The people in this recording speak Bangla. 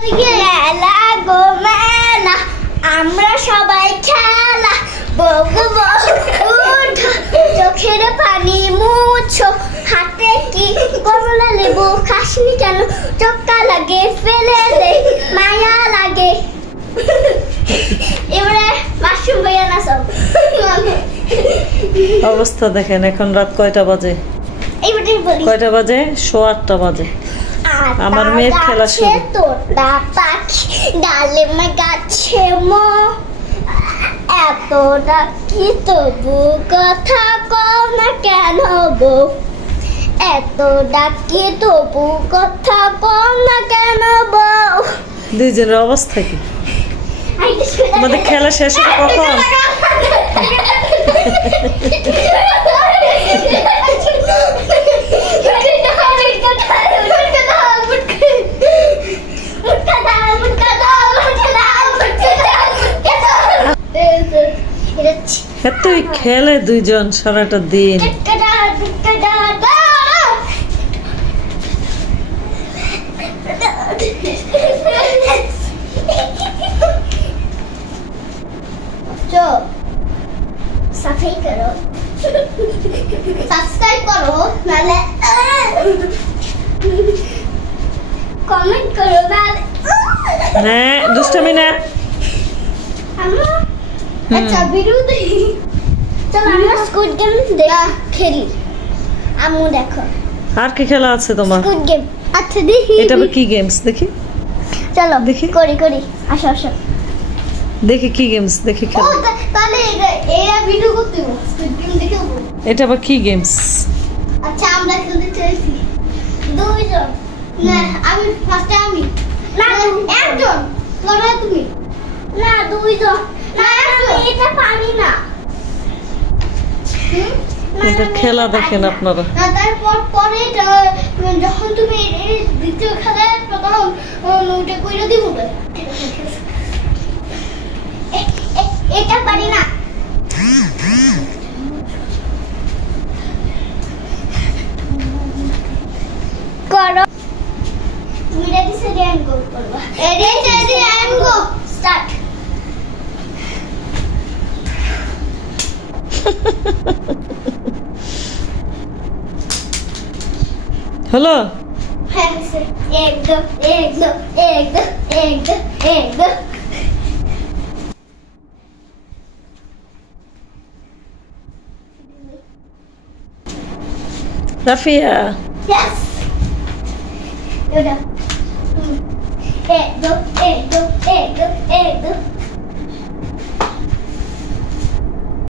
মেলা গো মেলা, আমরা সবাই খেলা, বউ চোখের পানি মুছো, হাতে কি কমলা লেবু, খাসনি কেন চক্কা লাগে, ফেলে দে মায়া লাগে। এবারে মাশরুম ভাইয়া না সব অবস্থা দেখেন। এখন রাত কয়টা বাজে? কয়টা বাজে? 8:15 বাজে। আমার মেয়ের খেলা শুরু। তোতা পাখি ডালে গাছে মো, এত ডাকি তবু কথা কও না কেন বউ, এত ডাকি তবু কথা কও না কেন বউ। দুইজনের অবস্থা কি? তোমাদের খেলা শেষ হবে কখন? এতই খেলে দুইজন সারাটা দিন। সাবস্ক্রাইব করো, নালে কমেন্ট করো, নালে হ্যাঁ দুষ্টামি না। আচ্ছা বিরুদ্ধে চল আমরা স্কুইড গেম খেলি। আম্মু দেখো আর কি খেলা আছে তোমার? Squid game. আচ্ছা দেখি এটা কি গেমস দেখি? চলো দেখি, করি আসো আসো দেখি কি গেমস দেখি খেলা। ও তাহলে এরা ভিডিও করতে হবে, স্কুইড গেম দেখো। এটা আবার কি গেমস? আচ্ছা আমরা খেলতে চাইছি দুইজন। না আমি ফার্স্টে, আমি না একজন, করো তুমি না দুইজন। না এটা পারি না। এটা খেলা দেখেন আপনারা। না তারপর পরে যখন তুমি দ্বিতীয় খেলায় তখন ওটা কইরা দিব। এটা পারি না। করো তুমি রেডি সেডি এন্ড গো করবা। Ready steady and go start. Hello হ্যাঁ এক দো এক দো এক দো এক দো এক দো। Rafia Yes. Yo. Ek do, ek do, ek do, ek do.